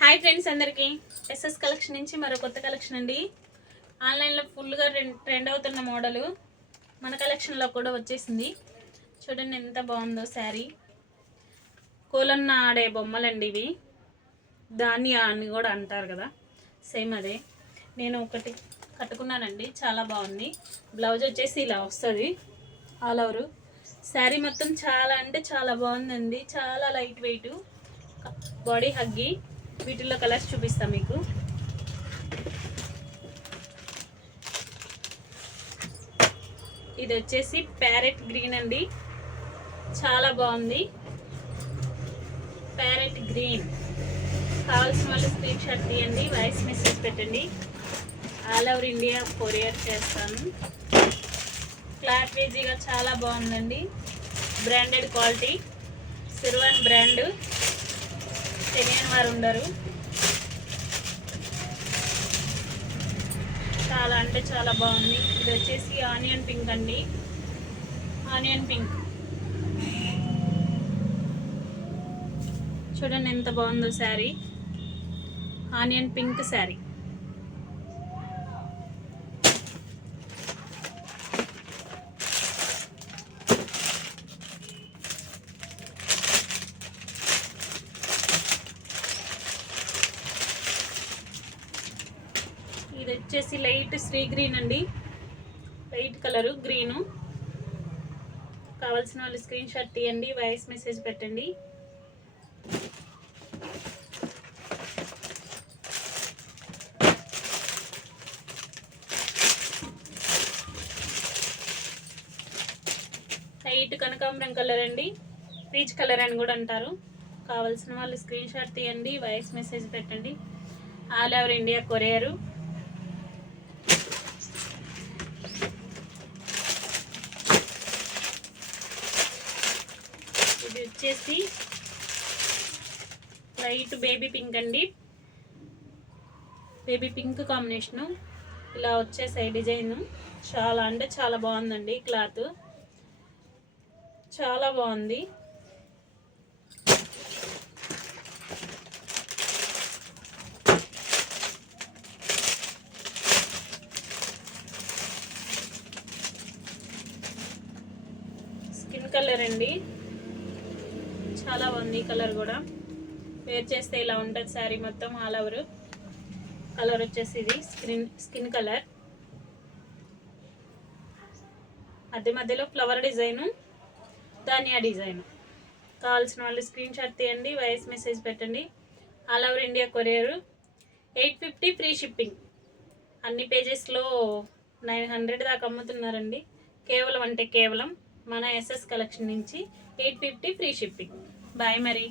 Hi friends, అందరికీ SS collection నుంచి మరో కొత్త కలెక్షన్ అండి. ఆన్లైన్లో ఫుల్గా ట్రెండ్ అవుతున్న మోడలు మన కలెక్షన్లో కూడా వచ్చేసింది. చూడండి ఎంత బాగుందో శారీ. కోలన్న ఆడే బొమ్మలండి ఇవి. ధాన్య అని కూడా అంటారు కదా, సేమ్ అదే. నేను ఒకటి కట్టుకున్నానండి, చాలా బాగుంది. బ్లౌజ్ వచ్చేసి ఇలా వస్తుంది ఆల్ ఓవర్. శారీ మొత్తం చాలా అంటే చాలా బాగుందండి. చాలా లైట్ వెయిట్, బాడీ హగ్గి. వీటిల్లో కలర్స్ చూపిస్తాను మీకు. ఇది వచ్చేసి ప్యారెట్ గ్రీన్ అండి, చాలా బాగుంది. ప్యారెట్ గ్రీన్ కావాల్సిన వాళ్ళు స్క్రీన్ షాట్ తీయండి, వాయిస్ మెసేజ్ పెట్టండి. ఆల్ ఓవర్ ఇండియా కొరియర్ చేస్తాను. క్లాత్ వేజీగా చాలా బాగుందండి. బ్రాండెడ్ క్వాలిటీ, సిర్వన్ బ్రాండ్. తెలియని వారు ఉండరు. చాలా అంటే చాలా బాగుంది. ఇది వచ్చేసి ఆనియన్ పింక్ అండి, ఆనియన్ పింక్. చూడండి ఎంత బాగుందో శారీ. Onion pink sari. ఇది వచ్చేసి లైట్ శ్రీ గ్రీన్ అండి, లైట్ కలరు గ్రీను. కావాల్సిన వాళ్ళు స్క్రీన్ షాట్ తీయండి, వాయిస్ మెసేజ్ పెట్టండి. లైట్ కనకాంబరం కలర్ అండి, పీచ్ కలర్ అని కూడా అంటారు. కావాల్సిన వాళ్ళు స్క్రీన్ షాట్ తీయండి, వాయిస్ మెసేజ్ పెట్టండి. All over India courier. ఇది వచ్చేసి లైట్ బేబీ పింక్ అండి, బేబీ పింక్ కాంబినేషను. ఇలా వచ్చేసాయి డిజైన్. చాలా అంటే చాలా బాగుందండి. క్లాత్ చాలా బాగుంది. స్కిన్ కలర్ అండి, చాలా బాగుంది. కలర్ కూడా వేర్ చేస్తే ఇలా ఉంటుంది శారీ మొత్తం ఆల్ ఓవర్. కలర్ వచ్చేసి ఇది స్కిన్ కలర్. మధ్య మధ్యలో ఫ్లవర్ డిజైను, ధాన్యా డిజైన్. కావాల్సిన వాళ్ళు స్క్రీన్ షాట్ తీయండి, వాయిస్ మెసేజ్ పెట్టండి. All over India courier. 850 free shipping. అన్ని పేజెస్లో 900 దాకా అమ్ముతున్నారండి. కేవలం అంటే కేవలం మన ఎస్ఎస్ కలెక్షన్ నుంచి 850 ఫ్రీ షిప్పింగ్. బాయ్ మరి.